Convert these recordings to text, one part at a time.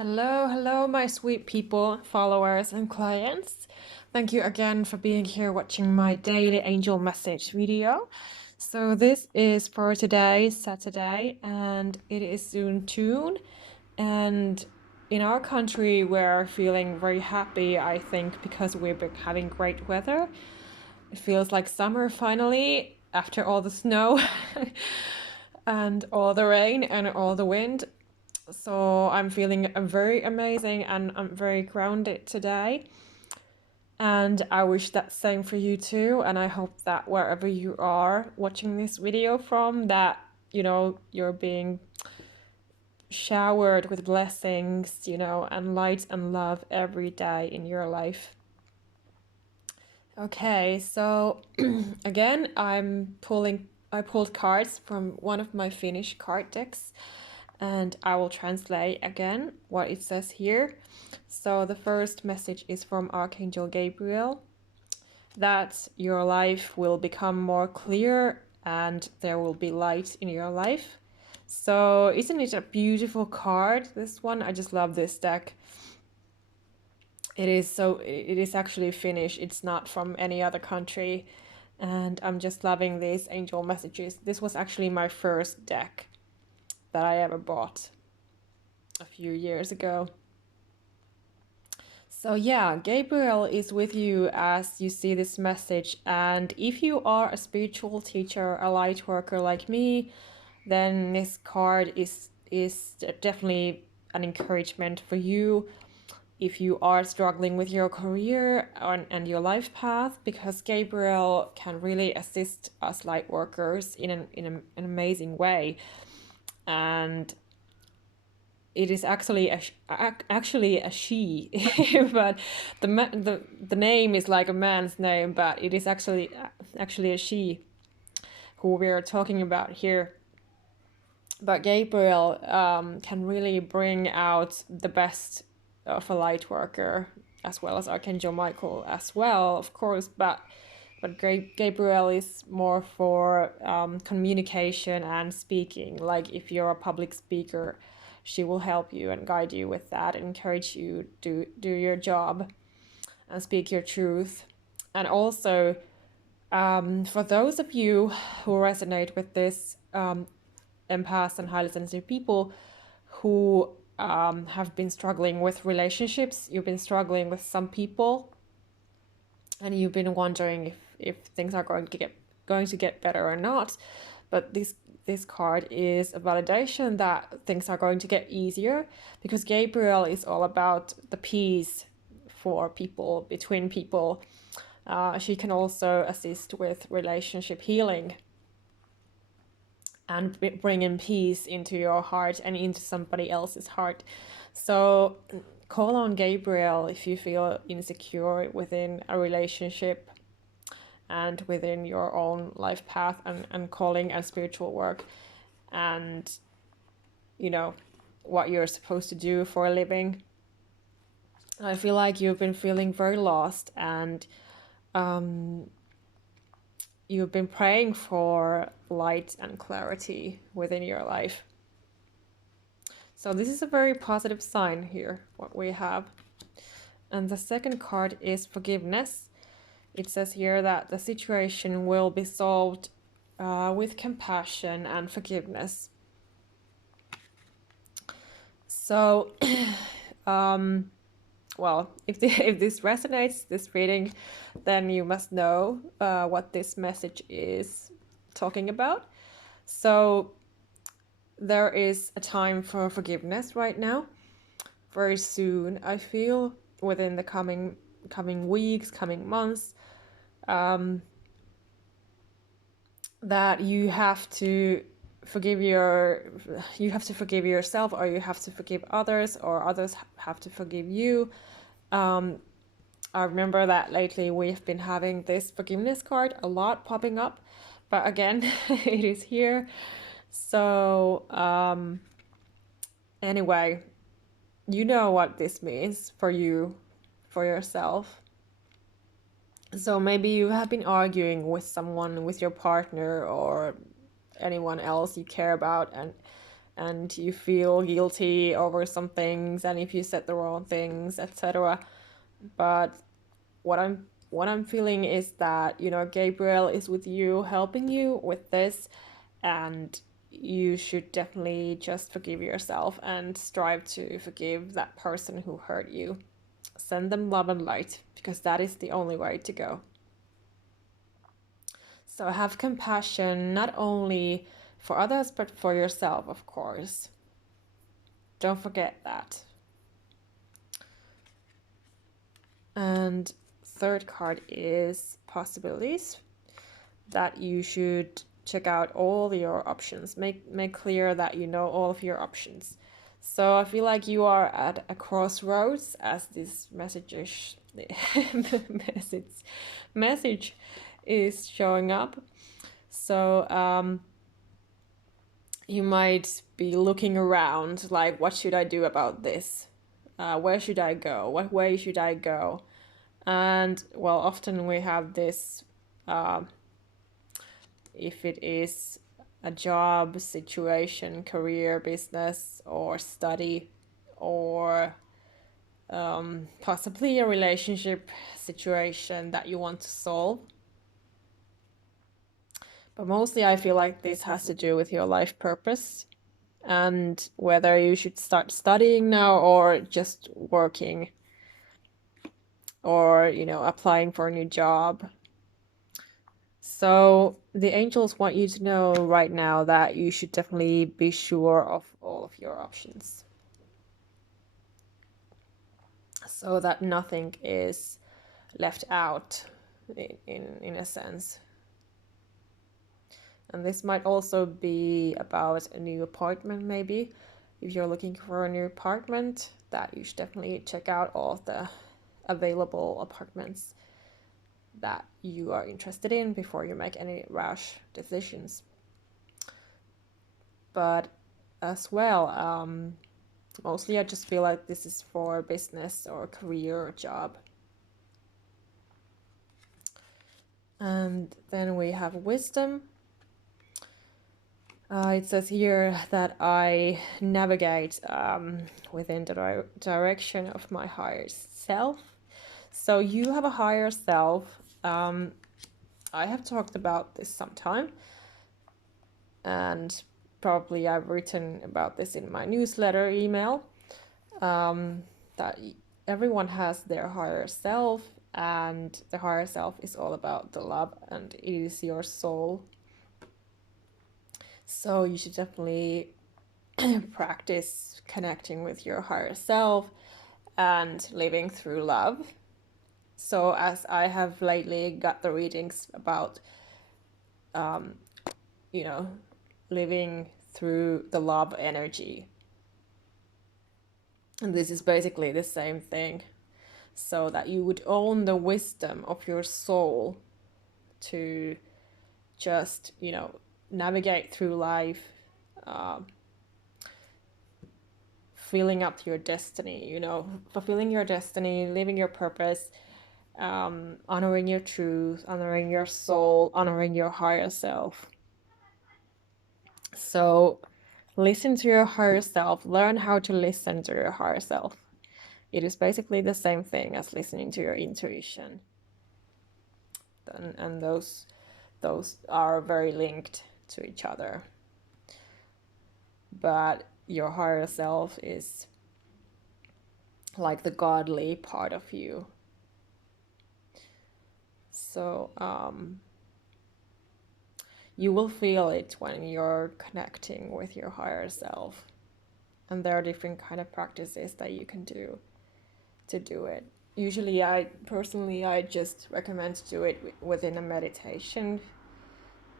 Hello, my sweet people, followers, and clients. Thank you again for being here watching my daily angel message video. So, this is for today, Saturday, and it is soon June. And in our country, we're feeling very happy, I think, because we've been having great weather. It feels like summer finally after all the snow and all the rain and all the wind. So I'm feeling very amazing and I'm very grounded today. And I wish that same for you too. And I hope that wherever you are watching this video from, that you're being showered with blessings, and light and love every day in your life. Okay, so again, I pulled cards from one of my Finnish card decks, and I will translate again what it says here. So the first message is from Archangel Gabriel, that your life will become more clear and there will be light in your life. So isn't it a beautiful card, this one? I just love this deck. It is actually Finnish. It's not from any other country. And I'm just loving these angel messages. This was actually my first deck that I ever bought a few years ago. So yeah, Gabriel is with you as you see this message. And if you are a spiritual teacher, a light worker like me, then this card is definitely an encouragement for you if you are struggling with your career and your life path, because Gabriel can really assist us light workers in an amazing way. And it is actually a she, but the name is like a man's name, but it is actually a she who we're talking about here. But Gabriel can really bring out the best of a light worker, as well as Archangel Michael as well, of course, but Gabriel is more for communication and speaking. Like if you're a public speaker, she will help you and guide you with that, encourage you to do your job and speak your truth. And also, for those of you who resonate with this, empaths and highly sensitive people who have been struggling with relationships, you've been struggling with some people, and you've been wondering if things are going to get better or not. But this card is a validation that things are going to get easier, because Gabriel is all about the peace for people, between people. She can also assist with relationship healing and bringing peace into your heart and into somebody else's heart. So call on Gabriel if you feel insecure within a relationship and within your own life path and calling and spiritual work, and what you're supposed to do for a living. I feel like you've been feeling very lost, and you've been praying for light and clarity within your life. So this is a very positive sign here, what we have. And the second card is forgiveness. It says here that the situation will be solved with compassion and forgiveness. So, well, if this resonates, this reading, then you must know what this message is talking about. So there is a time for forgiveness right now, very soon, I feel, within the coming weeks, coming months, that you have to forgive yourself, or you have to forgive others, or others have to forgive you. I remember that lately we've been having this forgiveness card a lot popping up, but again, it is here. So anyway, you know what this means for you, for yourself. So maybe you have been arguing with someone, with your partner or anyone else you care about, and you feel guilty over some things, and if you said the wrong things, etc. But what I'm feeling is that, you know, Gabriel is with you, helping you with this, and you should definitely just forgive yourself and strive to forgive that person who hurt you. Send them love and light, because that is the only way to go. So have compassion not only for others, but for yourself, of course. Don't forget that. And third card is possibilities, that you should check out all your options. Make clear that you know all of your options. So I feel like you are at a crossroads, as this message is showing up. So you might be looking around, like, what should I do about this? Where should I go? What way should I go? And well, often we have this, if it is a job situation, career, business, or study, or possibly a relationship situation that you want to solve. But mostly I feel like this has to do with your life purpose, and whether you should start studying now or just working, or, you know, applying for a new job. So the angels want you to know right now that you should definitely be sure of all of your options, so that nothing is left out in a sense. And this might also be about a new apartment, maybe. If you're looking for a new apartment, that you should definitely check out all of the available apartments that you are interested in before you make any rash decisions. But as well, mostly I just feel like this is for business or career or job. And then we have wisdom. It says here that I navigate within the direction of my higher self. So you have a higher self. I have talked about this sometime, and probably I've written about this in my newsletter email, that everyone has their higher self, and the higher self is all about the love, and it is your soul. So you should definitely practice connecting with your higher self and living through love. So as I have lately got the readings about, you know, living through the love energy. And this is basically the same thing. So that you would own the wisdom of your soul to just, you know, navigate through life, filling up your destiny, you know, fulfilling your destiny, living your purpose, honoring your truth, honoring your soul, honoring your higher self. So listen to your higher self, learn how to listen to your higher self. It is basically the same thing as listening to your intuition. And those are very linked to each other. But your higher self is like the godly part of you. So you will feel it when you're connecting with your higher self. And there are different kind of practices that you can do to do it. Usually I just recommend to do it within a meditation,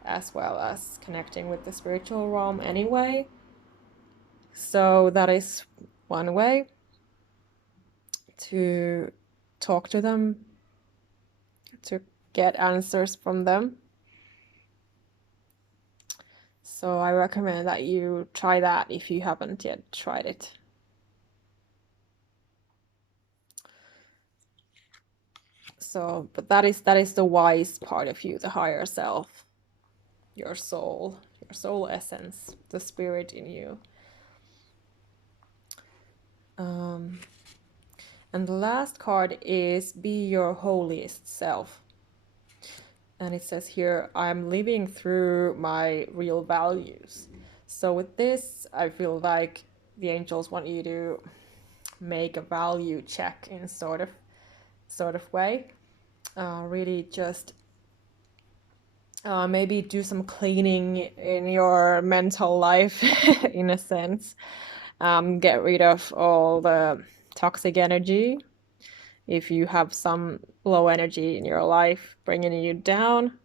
as well as connecting with the spiritual realm anyway. So that is one way to talk to them, to get answers from them. So I recommend that you try that if you haven't yet tried it. So, but that is the wise part of you, the higher self, your soul essence, the spirit in you. And the last card is Be Your Holiest Self. And it says here, I'm living through my real values. So with this, I feel like the angels want you to make a value check in sort of way. Really just maybe do some cleaning in your mental life in a sense. Get rid of all the toxic energy. If you have some low energy in your life bringing you down,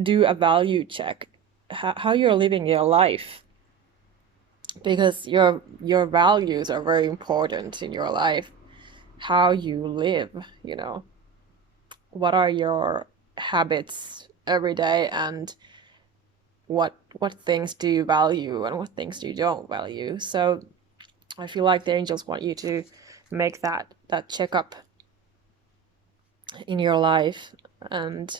do a value check. How you're living your life, because your values are very important in your life. How you live, what are your habits every day, and what things do you value and what things do you don't value. So I feel like the angels want you to make that checkup in your life, and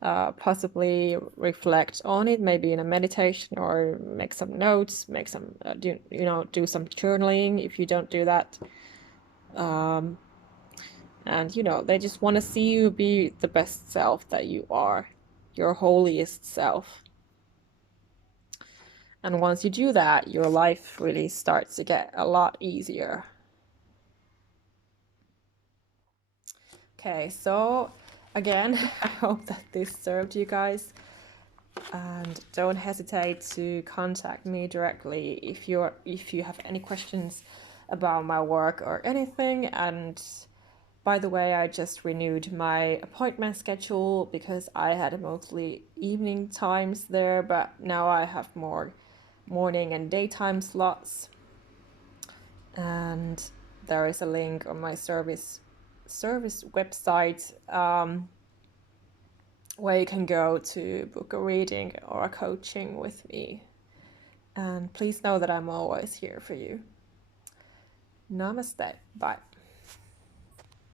possibly reflect on it, maybe in a meditation, or make some notes, make some do some journaling if you don't do that. And they just want to see you be the best self that you are, your holiest self. And once you do that, your life really starts to get a lot easier. Okay, so again, I hope that this served you guys. And don't hesitate to contact me directly if you have any questions about my work or anything. And by the way, I just renewed my appointment schedule because I had mostly evening times there, but now I have more morning and daytime slots. And there is a link on my service website where you can go to book a reading or a coaching with me. And please know that I'm always here for you. Namaste. Bye.